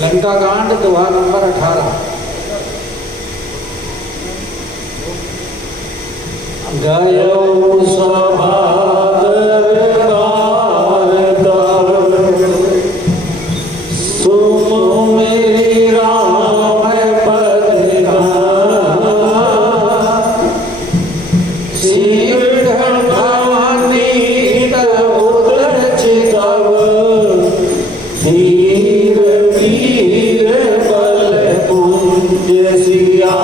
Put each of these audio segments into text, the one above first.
लंका कांड दोहा नंबर 18। गयो सभागर सुन मेरी राम पद शिव भवानी उतर चितव धीर वीर बल पुंज सिया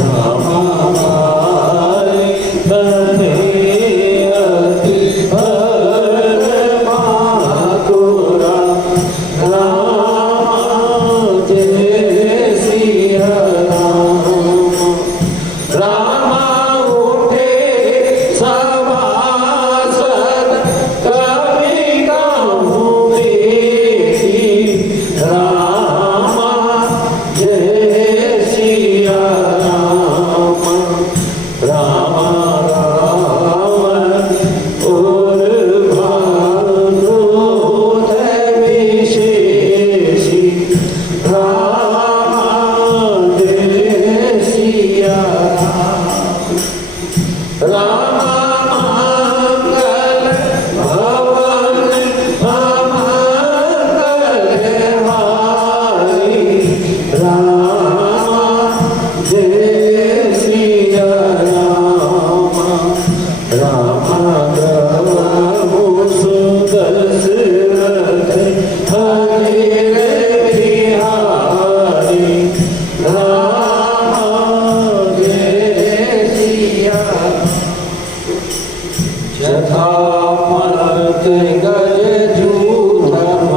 Rama जय सिया राम राम प्रभु सुदशरथ हरे बिहारी राम जय सिया जथा मरत गज जूधम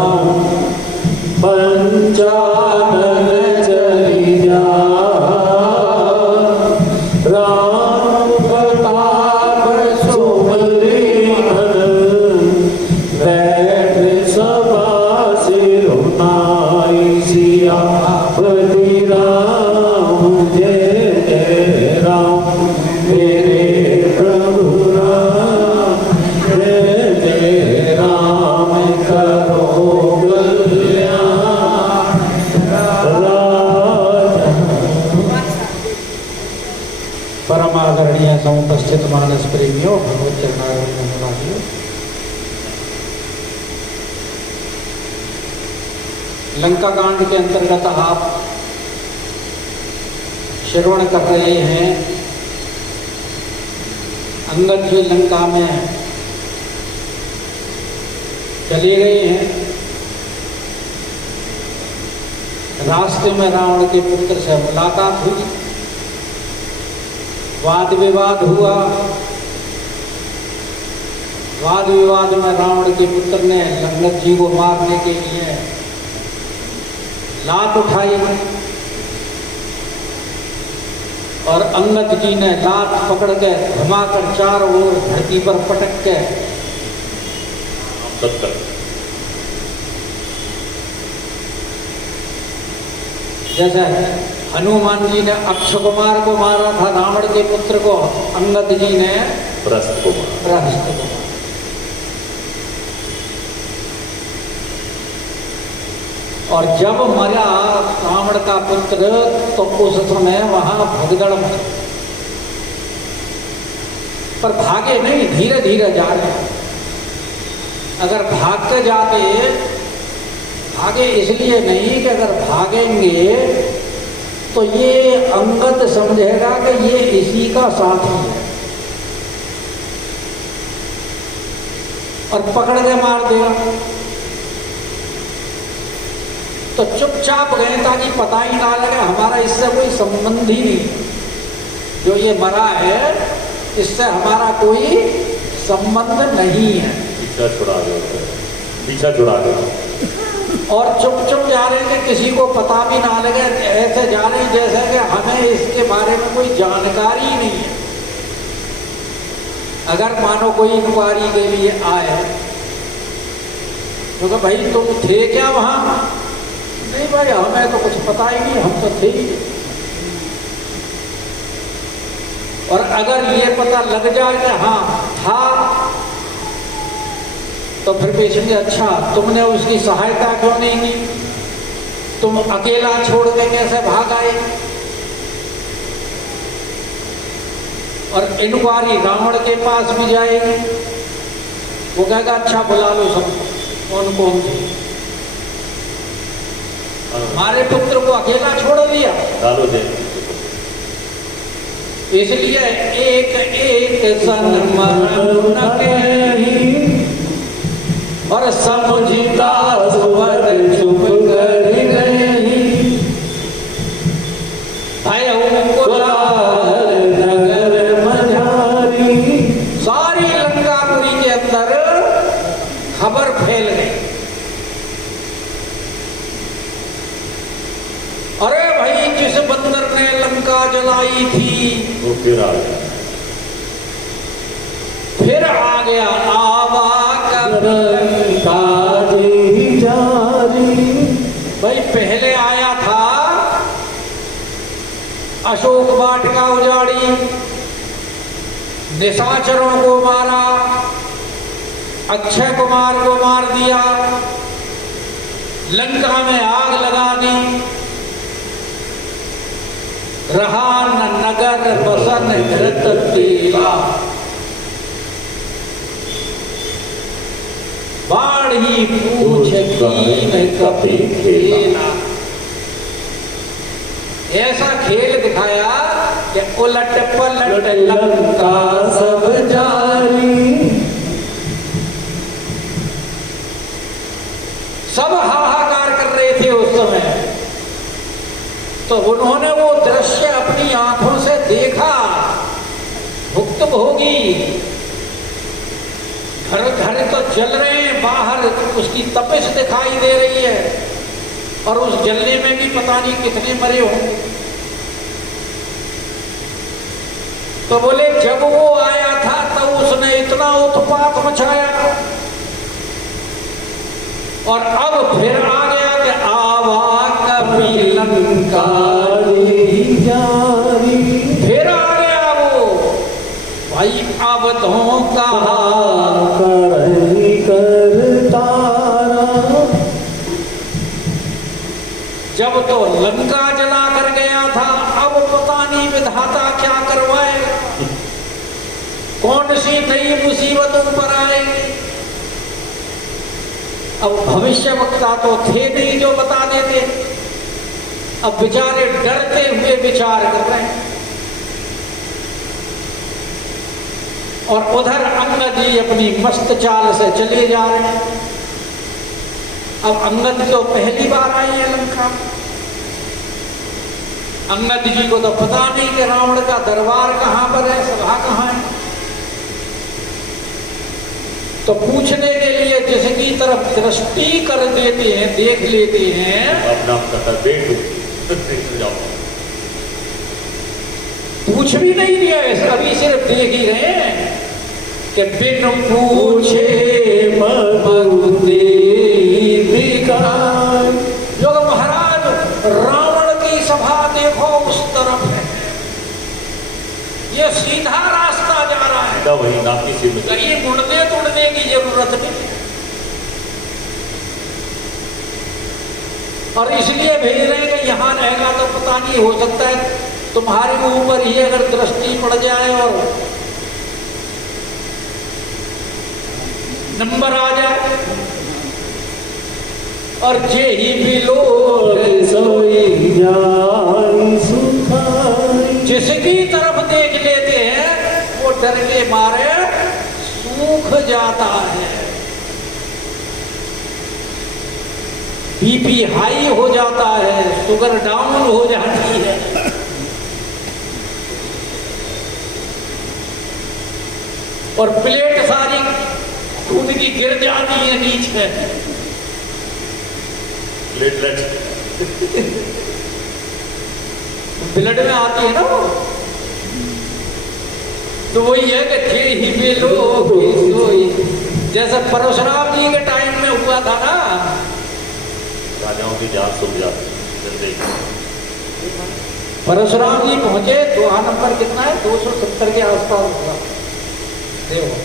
पंचानन चली जा राम प्रताप सुमरिमन बैठ सभा सिरुनाई सियापति राम जय जय राम मेरे प्रभु राम जय जय राम करो कल्याण परम आदरणीय समुपस्थित मानस प्रेमियों भगवत चरणारविंद निवासियों, लंका कांड के अंतर्गत आप श्रवण कर रहे हैं। अंगद जी लंका में चले गए हैं। रास्ते में रावण के पुत्र से मुलाकात हुई, वाद विवाद हुआ। वाद विवाद में रावण के पुत्र ने अंगद जी को मारने के लिए लात उठाई और अंगद जी ने लात पकड़ के घुमाकर चारों ओर धरती पर पटक के जैसे हनुमान जी ने अक्षय कुमार को मारा था रावण के पुत्र को, अंगद जी ने प्रहस्त को मारा। और जब मरा रावण का पुत्र तो उस समय वहां भगदड़ मची, पर भागे नहीं, धीरे धीरे जा रहे। अगर भागते जाते, भागे इसलिए नहीं कि अगर भागेंगे तो ये अंगद समझेगा कि ये इसी का साथी है और पकड़ के मार देगा। तो चुपचाप गए ताकि पता ही ना लगे हमारा इससे कोई संबंध ही नहीं, जो ये मरा है इससे हमारा कोई संबंध नहीं है। पीछा छुड़ा दो और चुप चुप जा रहे हैं कि किसी को पता भी ना लगे। ऐसे जा रहे हैं जैसे कि हमें इसके बारे में कोई जानकारी ही नहीं है। अगर मानो कोई इंक्वायरी के लिए आए तो भाई तुम थे क्या वहां? नहीं भाई हमें तो कुछ पता ही नहीं, हम तो थे ही। और अगर ये पता लग जाए कि हाँ था तो फिर पेशेंगे अच्छा तुमने उसकी सहायता क्यों नहीं की, तुम अकेला छोड़ के कैसे भाग आए। और इंक्वायरी रावण के पास भी जाएगी, वो कहेगा अच्छा बुला लो सब कौन कौन थे, हमारे पुत्र को अकेला छोड़ दिया। डालो दे। इसलिए एक एक सन मन कही और समझता स्वर चुप कर रही, नगर मझारी। सारी लंकापुरी के अंदर खबर फैल गई, अरे भाई जिस बंदर ने लंका जलाई थी वो फिर आ गया। फिर आ गया आवा जारी। भाई पहले आया था अशोक वाटिका उजाड़ी, निशाचरों को मारा, अक्षय कुमार को मार दिया, लंका में आग लगा दी, रहा न नगर बसन घृत तेला। बाढ़ी पूछ कीन कपि खेला। ऐसा खेल दिखाया कि उलट पलट लंका सब जारी। सब हाहाकार कर रहे थे उस समय, तो उन्होंने वो दृश्य अपनी आंखों से देखा, भुक्तभोगी। घर घर तो जल रहे हैं, बाहर उसकी तपिश दिखाई दे रही है, और उस जलने में भी पता नहीं कितने मरे होंगे। तो बोले जब वो आया था तब उसने इतना उत्पात मचाया, और अब फिर आ गया कि आवा कभी लंका जारी। फिर आ गया वो भाई, अब तो कहा करतारा। जब तो लंका जला कर गया था, अब पता नहीं विधाता क्या करवाएगा, कौन सी नई मुसीबतों पर आएगी। अब भविष्य वक्ता तो थे नहीं जो बता देते, अब बेचारे डरते हुए विचार कर रहे हैं। और उधर अंगद जी अपनी मस्त चाल से चले जा रहे हैं। अब अंगद तो पहली बार आए हैं लंका। अंगद जी को तो पता नहीं कि रावण का दरबार कहां पर है, सभा कहां है। तो पूछने के लिए जिसकी तरफ दृष्टि कर देते हैं, देख लेते हैं, पूछ भी नहीं दिया, अभी सिर्फ देख ही रहे हैं कि बिन पूछे जो महाराज रावण की सभा देखो उस तरफ है, ये सीधा रास्ता जा रहा है, वही नापी से कहीं मुड़ने तोड़ने की जरूरत नहीं। और इसलिए भेज रहे हैं कि यहां रहेगा तो पता नहीं, हो सकता है तुम्हारे ऊपर ही अगर दृष्टि पड़ जाए और नंबर आ जाए, और जे ही भी लोग जिसकी तरफ देख लेते हैं वो डर के मारे सूख जाता है, बीपी हाई हो जाता है, शुगर डाउन हो जाती है। और प्लेट सारी खून की गिर जाती है नीचे। ब्लड में आती है ना वो, तो वही है कि थे ही में लोग, जैसे परशुराम जी के टाइम में हुआ था ना, राजाओं की जान सुन जाती। परशुराम जी पहुंचे, दोहा नंबर कितना है, 270 के आसपास हुआ। देखो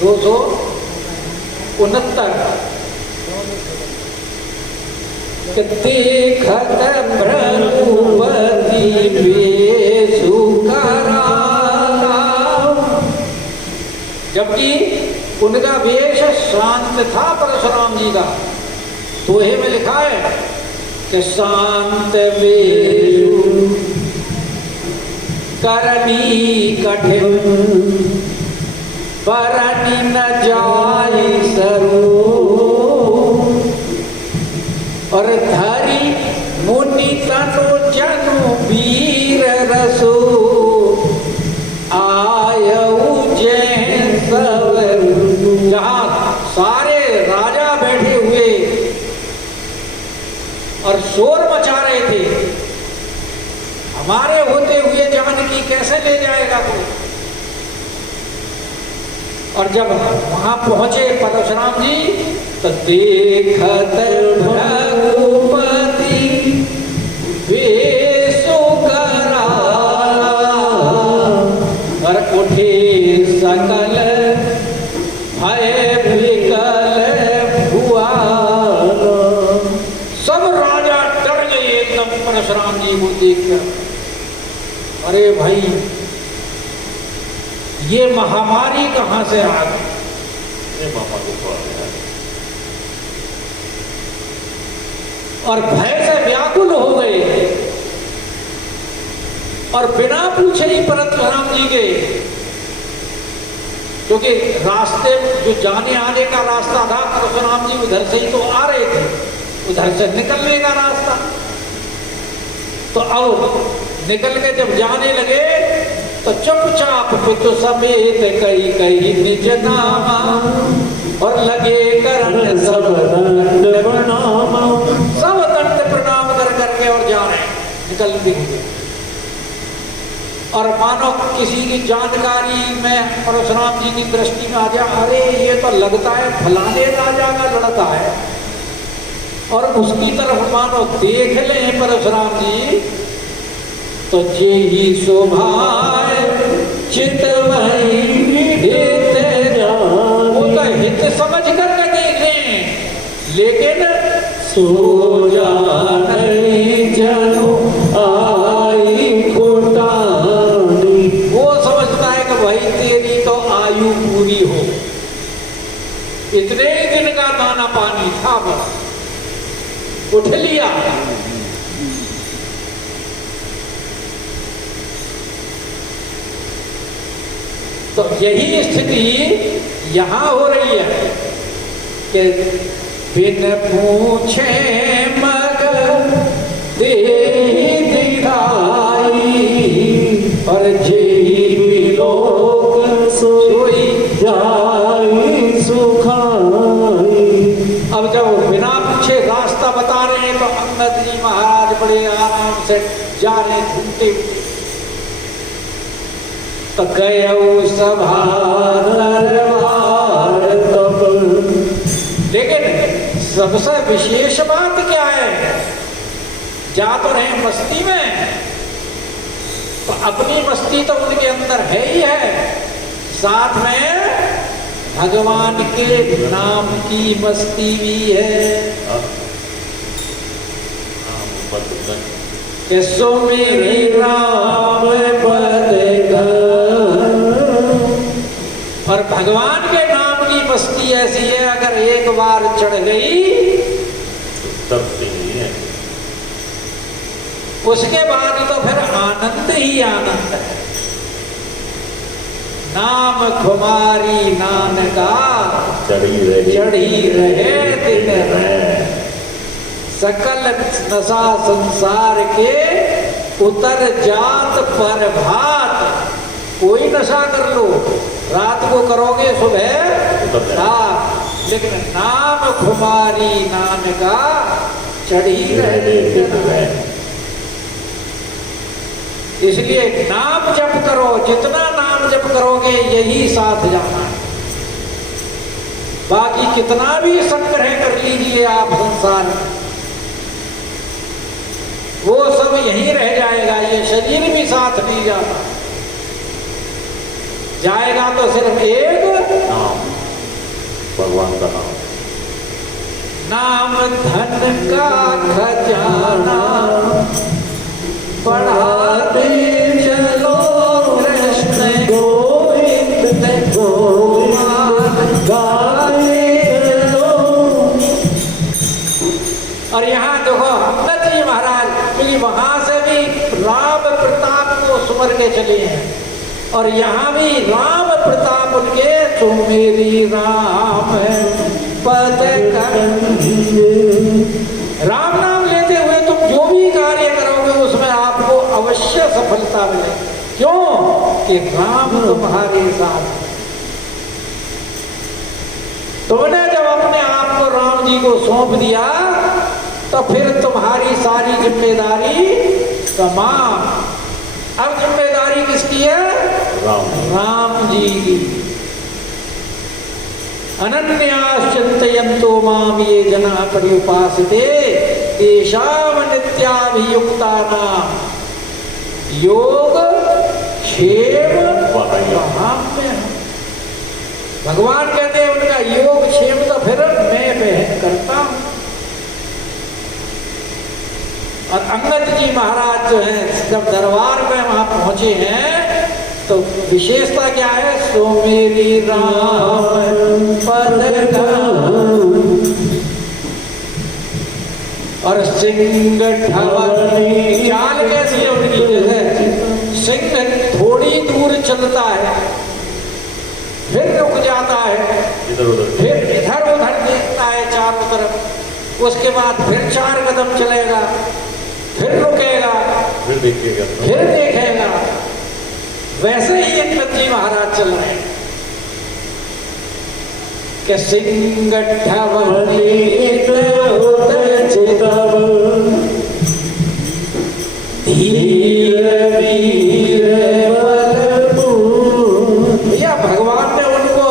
दो सौ 69 देखत भ्रघुपति बेसु कराला। जबकि उनका वेश शांत था परशुराम जी का, दोहे में लिखा है कि शांत वेशु करनी कठिन परनी न जाय सरो, और धरी मुनि तनु जनु वीर रसो आयऊ जैन सब। जहां सारे राजा बैठे हुए और शोर मचा रहे थे, हमारे होते हुए जानकी कैसे ले जाएगा कोई। और जब वहां पहुंचे परशुराम जी तो देखत भ्रघुपति बेसु कराला, और उठे सकल भय विकल परशुराम जी को देखकर, अरे भाई ये महामारी कहां से आ गई। ये मामा को पा गया। और भय से व्याकुल हो गए और बिना पूछे ही परशुराम जी के, क्योंकि रास्ते जो जाने आने का रास्ता था, परशुराम जी उधर से ही तो आ रहे थे, उधर से निकलने का रास्ता। तो अब निकल के जब जाने लगे तो चुपचाप पितु समेत कई कई निज नामा और लगे करन सब दंड प्रणाम। सब दंड प्रणाम कर करके और जा रहे निकल दिखे। और मानो किसी की जानकारी में परशुराम जी की दृष्टि में आ जाए, अरे ये तो लगता है फलाने राजा का लड़का है, और उसकी तरफ मानो देख लें परशुराम जी, तो जे ही शोभाए चितवई हित जान। वो तो हित समझ करके देखें, लेकिन सो जाने जनो आई कुटानी। वो समझता है कि भाई तेरी तो आयु पूरी हो, इतने ही दिन का दाना पानी था, बस उठ लिया। तो यही स्थिति यहां हो रही है कि बिन पूछे मग दे दिखाई और जी लोक सोई जाई सुखाई। अब जब बिना पूछे रास्ता बता रहे हैं तो अंगद जी महाराज बड़े आराम से जा रहे घूमते हुए। तो गए सभा दरबार तब, लेकिन सबसे विशेष बात क्या है, जा तो रहे मस्ती में, तो अपनी मस्ती तो उनके अंदर है ही है, साथ में भगवान के नाम की मस्ती भी है। कि सो मेरी राम पद और भगवान के नाम की मस्ती ऐसी है, अगर एक बार चढ़ गई तब नहीं है, उसके बाद तो फिर आनंद ही आनंद है। नाम खुमारी नानका चढ़ी रहे दिन में, सकल नशा संसार के उतर जात पर भात। कोई नशा कर लो, रात को करोगे सुबह रात, लेकिन नाम खुमारी नानका चढ़ी रहे। इसलिए नाम जप करो, जितना नाम जप करोगे यही साथ जाना है। बाकी कितना भी संग्रह कर लीजिए आप संसार में, वो सब यहीं रह जाएगा, ये शरीर भी साथ नहीं जाता। जाएगा तो सिर्फ एक नाम, भगवान का नाम। नाम धन का खजाना बढ़ाते चलो कृष्ण गोविंद गोविंद गाते चलो। और यहाँ देखो अंगद जी महाराज, क्योंकि वहां से भी राम प्रताप को सुमर के चले हैं, और यहाँ भी राम प्रताप उनके, तो मेरी राम पद राम नाम लेते हुए तुम जो भी कार्य करोगे उसमें आपको अवश्य सफलता मिले। क्यों कि राम तुम्हारे साथ। तुमने जब अपने आप को राम जी को सौंप दिया तो फिर तुम्हारी सारी जिम्मेदारी तमाम। अब जिम्मेदारी किसकी है? राम जी की। अनन्याश्चिन्तयन्तो माम ये जना पर्युपासते तेषां नित्याभियुक्तानां योग क्षेम वहाम्यहम्। भगवान कहते हैं उनका योग क्षेम तो फिर मैं करता हूं। और अंगद जी महाराज जो हैं जब दरबार में वहां पहुंचे हैं तो विशेषता क्या है? सो मेरी राम पद और सिंह ठवनी, चाल कैसी है उनकी? जैसे सिंह थोड़ी दूर चलता है फिर रुक जाता है, फिर इधर उधर देखता है चारों तरफ, उसके बाद फिर 4 कदम चलेगा, फिर रुकेगा, फिर देखेगा, फिर देखेगा। वैसे ही अंगद जी महाराज चल रहे हैं कि सिंह भैया भगवान ने उनको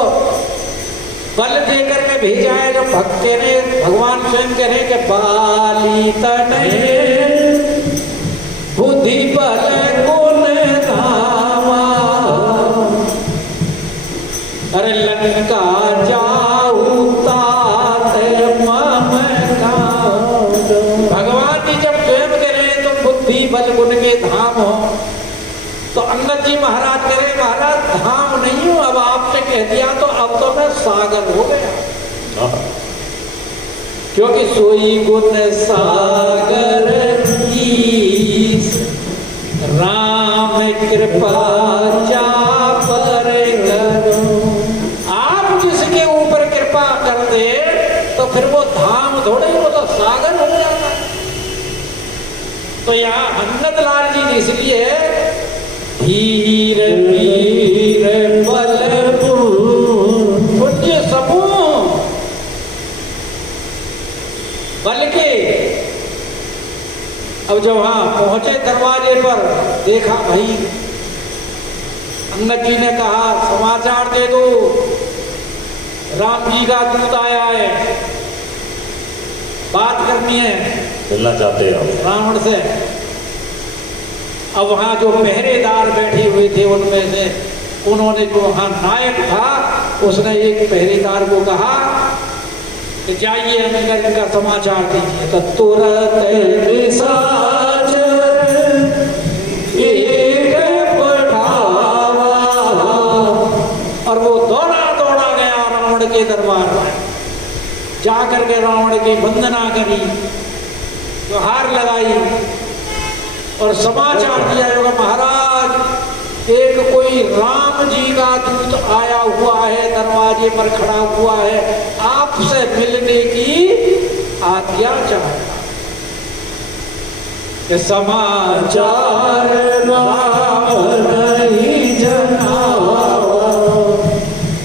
बल देकर के भेजा है। जब भक्त कह रहे, भगवान स्वयं कह रहे कि बाली तनये बुद्धि बल गुण धामा, अरे लंका जाऊ तात मम काम। भगवान जी जब स्वयं कह रहे तो बुद्धि बल गुण के धाम हो, तो अंगद जी महाराज कह रहे महाराज धाम नहीं हूं, अब आपने कह दिया तो अब तो मैं सागर हो गया, क्योंकि सोई गुण सागर ईश, राम कृपा जा पर करो। आप जिसके ऊपर कृपा कर दे तो फिर वो धाम थोड़े, वो तो सागर हो जाता है। तो यहाँ हन्नत लाल जी ने इसलिए धीर वीर बल पुण्य समूह बल्कि अब जब वहां पहुंचे दरवाजे पर देखा भाई, अंगद जी ने कहा समाचार दे दो, राम जी का दूत आया है, बात करनी है, मिलना चाहते हो रावण से। अब वहां जो पहरेदार बैठे हुए थे उनमें से उन्होंने, जो वहां नायक था उसने एक पहरेदार को कहा कि जाइए अंगद का समाचार दीजिए। तो तुरंत और वो दौड़ा दौड़ा गया रावण के दरबार में, जाकर के रावण की वंदना करी, जोहार लगाई और समाचार दिया होगा महाराज एक कोई राम जी का दूत आया हुआ है, दरवाजे पर खड़ा हुआ है, आपसे मिलने की आज्ञा चाहता। समाचार राम नहीं जनावा,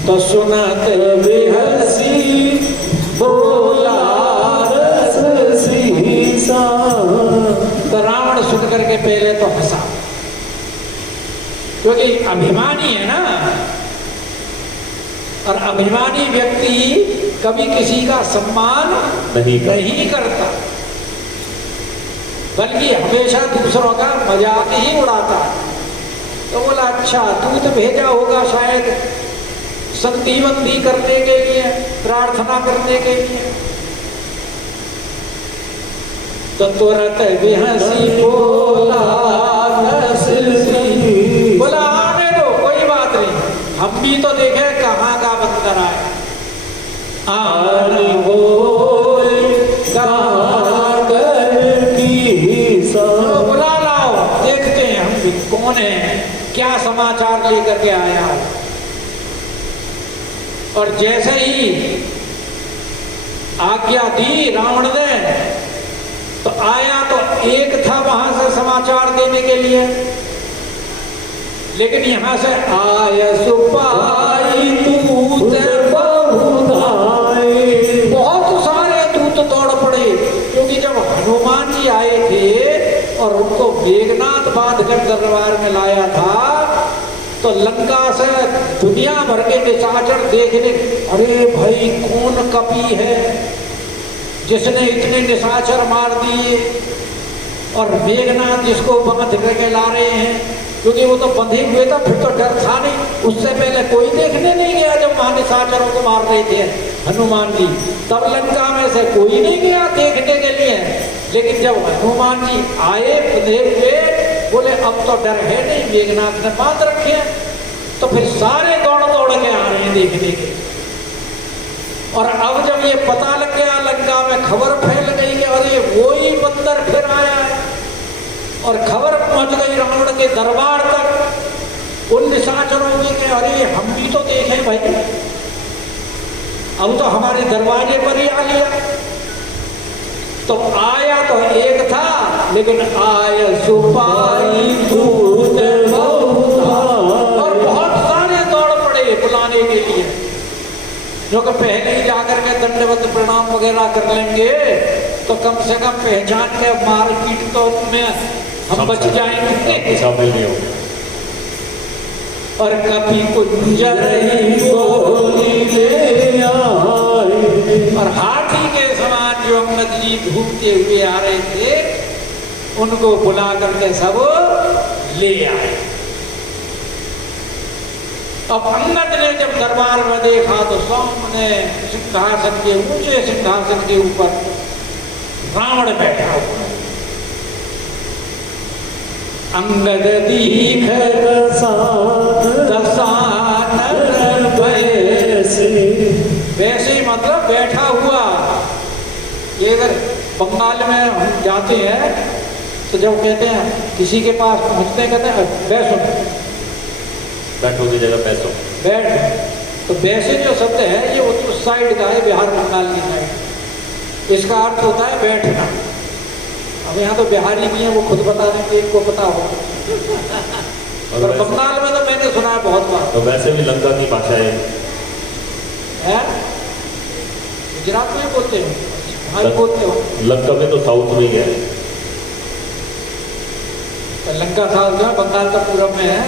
तो सुनत बिहसी बोला रस सीसा। तो रावण सुन करके पहले तो हंसा, क्योंकि अभिमानी है ना, और अभिमानी व्यक्ति कभी किसी का सम्मान नहीं करता, बल्कि हमेशा दूसरों का मजाक ही उड़ाता। तो बोला अच्छा दूत भेजा होगा शायद संधि बंदी करने के लिए, प्रार्थना करने के लिए। तो तुरंत बिहसी बोला बोला आने दो, कोई बात नहीं, हम भी तो देखे कहाँ का बंदर आया। बुला लाओ, देखते हैं हम भी कौन है, क्या समाचार लेकर के आया। और जैसे ही आज्ञा दी रावण ने, तो आया तो एक था वहां से समाचार देने के लिए, लेकिन यहां से आय सुपाई दूत बहुत आए, बहुत सारे दूत दौड़ पड़े, क्योंकि जब हनुमान जी आए थे और उनको मेघनाथ बांध कर दरबार में लाया था, तो लंका से दुनिया भर के निशाचर देखने, अरे भाई कौन कपी है जिसने इतने निशाचर मार दिए, और मेघनाथ जिसको बांध करके ला रहे हैं, क्योंकि वो तो बंधे हुए था, फिर तो डर था नहीं, उससे पहले कोई देखने नहीं गया जब वहां निशाचरों को मार रहे थे हनुमान जी, तब लंका में से कोई नहीं गया देखने के लिए। लेकिन जब हनुमान जी आए बंधे हुए, बोले अब तो डर है नहीं, मेघनाथ ने बांध रखे हैं। तो फिर सारे दौड़ दौड़ के आ रहे हैं देखने के। और अब जब ये पता लग गया, लंका में खबर फैल गई कि अरे वो ही बंदर फिर आया है, और खबर पहुंच गई रावण के दरबार तक उन निशाचरों की कि अरे हम भी तो देखे भाई, अब तो हमारे दरवाजे पर ही आ गया। तो आया तो एक था, लेकिन आय सुपारी दूत और बहुत सारे दौड़ पड़े बुलाने के लिए, जो कि पहले ही जाकर के दंडवत प्रणाम वगैरह कर लेंगे तो कम से कम पहचान के मारपीट तो में हम बच जाएंगे। शामिल नहीं होंगे। और कभी कुंजर बोली ले आए, और हाथी के समान जो अंगद जी घूमते हुए आ रहे थे उनको बुला करके सब ले आए। अब अंगद ने जब दरबार में देखा तो सामने सिंहासन के, ऊंचे सिंहासन के ऊपर रावण बैठा हुआ। अंगद दीख दसानन वैसे, वैसे मतलब बैठा हुआ। ये अगर बंगाल में हम जाते हैं तो जब कहते हैं किसी के पास पहुंचते हैं, कहते हैं बैठो, बैठो की जगह बैठो, बैठ। तो वैसे जो शब्द है ये उस साइड का है, बिहार बंगाल की साइड। इसका अर्थ होता है बैठना। अब यहाँ तो बिहारी भी हैं, वो खुद बता देंगे, इनको पता हो। और बंगाल में तो मैंने सुना है बहुत बार। तो वैसे भी लंका की भाषा है, गुजरात में बोलते हो, हाँ बोलते हो। लंका में तो साउथ में ही है। तो लंका साउथ में, बंगाल तो पूरब में है।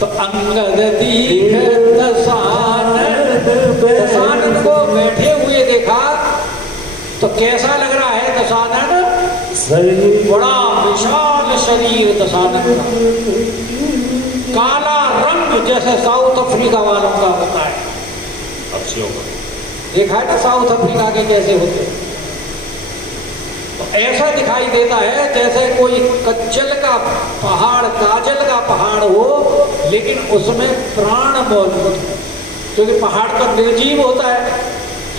तो अंगद दीख दसानन, दसानन को बैठे हुए देखा तो कैसा लग रहा है दसानन? बड़ा विशाल शरीर दसानन का, काला रंग जैसे साउथ अफ्रीका वालों का होता है। पक्षियों का देखा है ना साउथ अफ्रीका के कैसे होते हैं? तो ऐसा दिखाई देता है जैसे कोई कज्जल का पहाड़, काजल का पहाड़ हो, लेकिन उसमें प्राण मौजूद हो। क्योंकि पहाड़ तो निर्जीव होता है,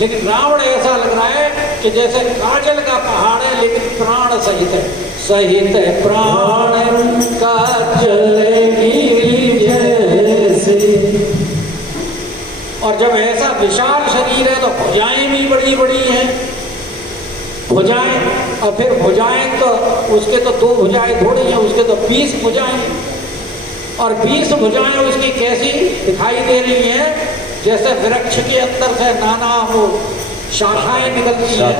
लेकिन रावण ऐसा लग रहा है कि जैसे काजल का पहाड़ है लेकिन प्राण सहित है। सहित है प्राण काजल जैसे। और जब ऐसा विशाल शरीर है तो भुजाएं भी बड़ी बड़ी हैं। भुजाएं, और फिर भुजाएं तो उसके तो 2 भुजाएं थोड़ी हैं, उसके तो 20 भुजाएं। और 20 भुजाएं उसकी कैसी दिखाई दे रही हैं? जैसे वृक्ष के अंदर से नाना वो शाखाएं निकलती हैं,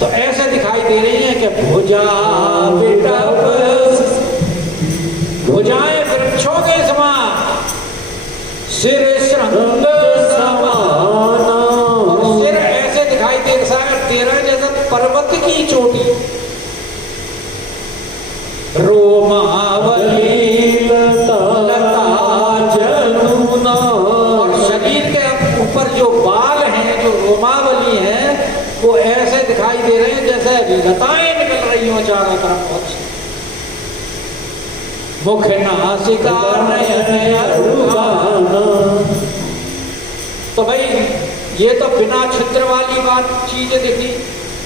तो ऐसे दिखाई दे रही हैं कि भुजा बेटा, भुजाएं वृक्षों के समान, सिर श्रृंग समान, और सिर ऐसे दिखाई दे रहा है तेरा जैसा पर्वत की चोटी। रोमावली ऊपर जो बाल हैं, जो रोमावली हैं, वो ऐसे दिखाई दे रहे हैं जैसे लताएं निकल रही हो चारों तरफ। बहुत मुख नासिका नयन। तो भाई ये तो बिना छिद्र वाली बात चीजें दिखी।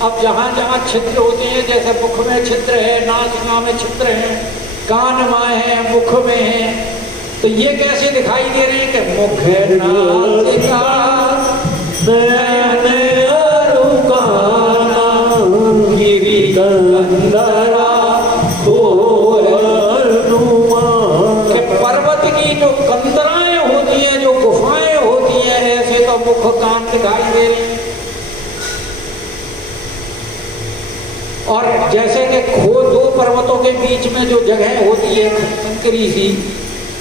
अब जहां जहां छिद्र होते हैं, जैसे मुख में छिद्र है, नासिका में छिद्र है, कान में है, मुख में है, तो ये कैसे दिखाई दे रहे हैं कि मुख नासिका नयन अरुकाना गिरि कंदरा कि पर्वत की जो कंदराएं होती हैं, जो गुफाएं होती हैं, ऐसे तो मुख कान दिखाई दे रही हैं। और जैसे कि खो, 2 पर्वतों के बीच में जो जगह होती है कंकरी सी,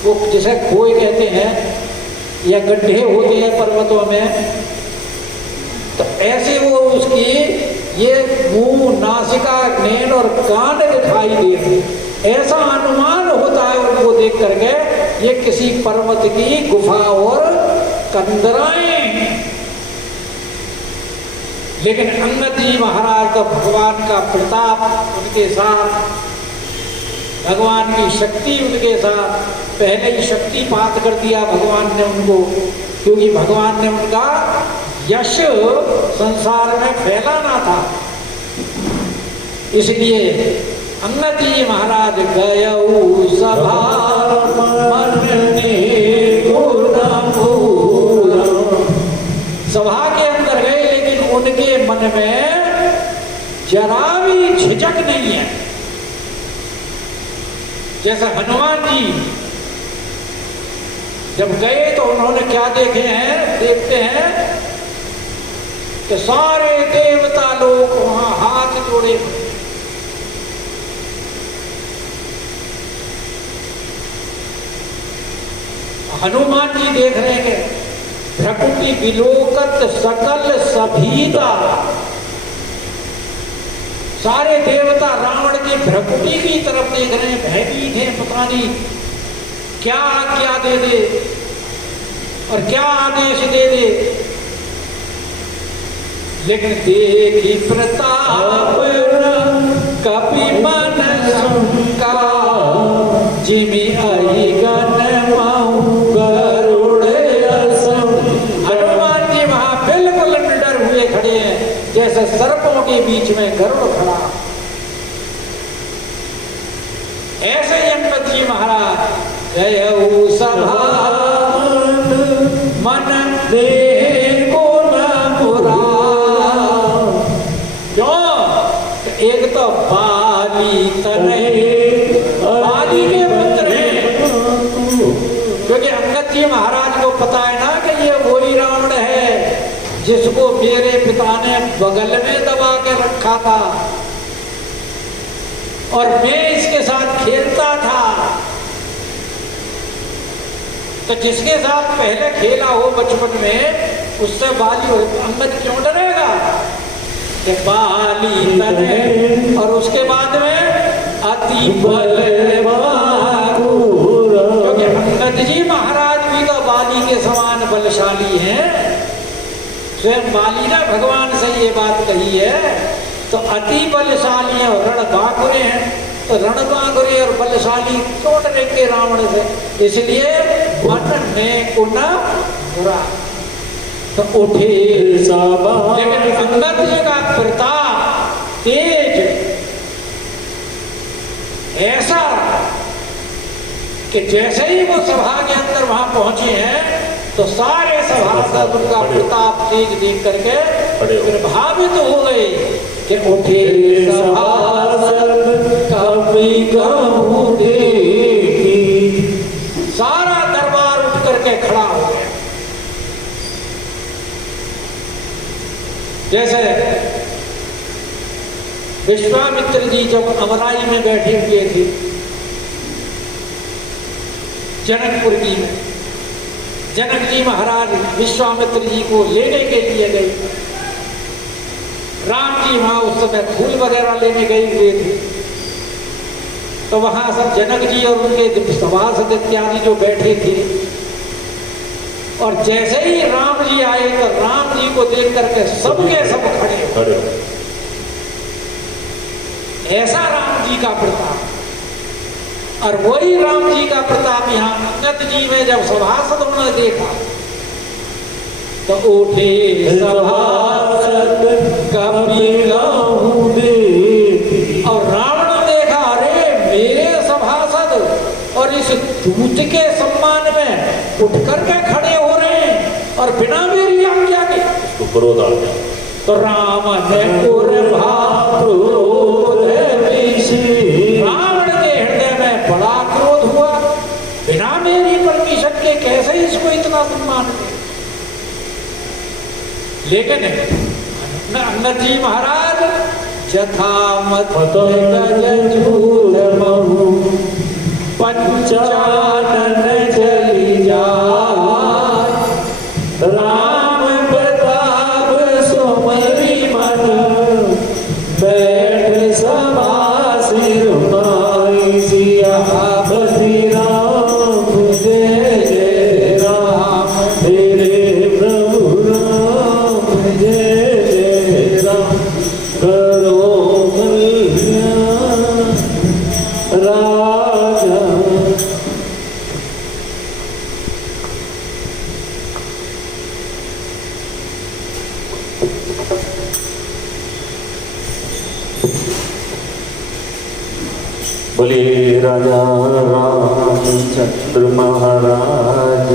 वो जिसे खोए कहते हैं, या गड्ढे होते हैं पर्वतों में, तो ऐसे वो उसकी ये मुंह, नासिका, नैन और कान दिखाई देते। ऐसा अनुमान होता है उनको देख करके ये किसी पर्वत की गुफा और कंदराएं लेकिन अंगद जी महाराज तो भगवान का प्रताप उनके साथ, भगवान की शक्ति उनके साथ, पहले ही शक्तिपात कर दिया भगवान ने उनको, क्योंकि भगवान ने उनका यश संसार में फैलाना था। इसलिए अंगद जी महाराज गयऊ सभा सभा के अंदर गए, लेकिन उनके मन में जरा भी झिझक नहीं है। जैसे हनुमान जी जब गए तो उन्होंने क्या देखते हैं कि सारे देवता लोग वहां हाथ जोड़े, हनुमान जी देख रहे हैं कि भ्रकुटी विलोकत सकल सभीता, सारे देवता रावण की भ्रकुटी की तरफ देख रहे हैं, भयभीत हैं, पता नहीं क्या आज्ञा दे दे और क्या आदेश दे दे। लेकिन देखी प्रताप कपि मन शंका, जिमि आई गण माऊ गरुड़ असम। हनुमान जी वहां बिल्कुल निडर हुए खड़े हैं, जैसे सर्पों के बीच में गरुड़ खड़ा। ऐसे ही अंगद जी महाराज गयऊ सभा मन देखो न मुरा। क्यों? एक तो बाली तनय, बाली के पुत्र हैं, क्योंकि अंगद जी महाराज को पता है ना कि ये वही रावण है जिसको मेरे पिता ने बगल में दबा के रखा था और मैं इसके साथ खेलता था। तो जिसके साथ पहले खेला हो बचपन में, उससे बाली अंगद क्यों डरेगा? कि बाली तने, और उसके बाद में अति बलवान, क्योंकि अंगद जी महाराज भी तो बाली के समान बलशाली हैं। स्वयं बाली ने भगवान से ये बात कही है, तो अति बलशाली है और रणबांकुरे हैं, तो रणबांकुरे और बलशाली क्यों डरेंगे रावण से? इसलिए मन ने कुना बुरा तो उठे सभा। लेकिन अंगद जी का प्रताप तेज ऐसा कि जैसे ही वो सभा के अंदर वहां पहुंचे हैं तो सारे सभासद उनका प्रताप तेज देख करके प्रभावित हो गए कि उठे सभासद कभी कहूं देखी। सारा दरबार उठ करके खड़ा हो गया। जैसे विश्वामित्र जी जब अमराई में बैठे हुए थे जनकपुर की में, जनक जी महाराज विश्वामित्र जी को लेने के लिए गए। राम जी वहां उस समय फूल वगैरह लेने गए हुए थे, तो वहां सब जनक जी और उनके सभासद इत्यादि जो बैठे थे, और जैसे ही राम जी आए तो राम जी को देख करके सबके सब खड़े। ऐसा राम जी का प्रताप। और वही राम जी का प्रताप यहाँ अंगद जी में जब सभासदों ने देखा तो उठे सभासद कभी कहूं देखी। और रावण ने देखा, अरे मेरे सभासद और इस दूत के सम्मान में उठ करके खड़े हो रहे हैं और बिना मेरी आज्ञा के, उसको क्रोध आ गया। तो राम ने रावण के हृदय में बड़ा क्रोध हुआ, बिना मेरी परमिशन के कैसे इसको इतना सम्मान दे। लेकिन अंगद जी महाराज जथामत पंचानन चली जाए, राम प्रताप सुमरि मन बैठ सभा सिर नाई। सियापति राम जय जय राम, मेरे प्रभु बोलिए राजा रामचंद्र महाराज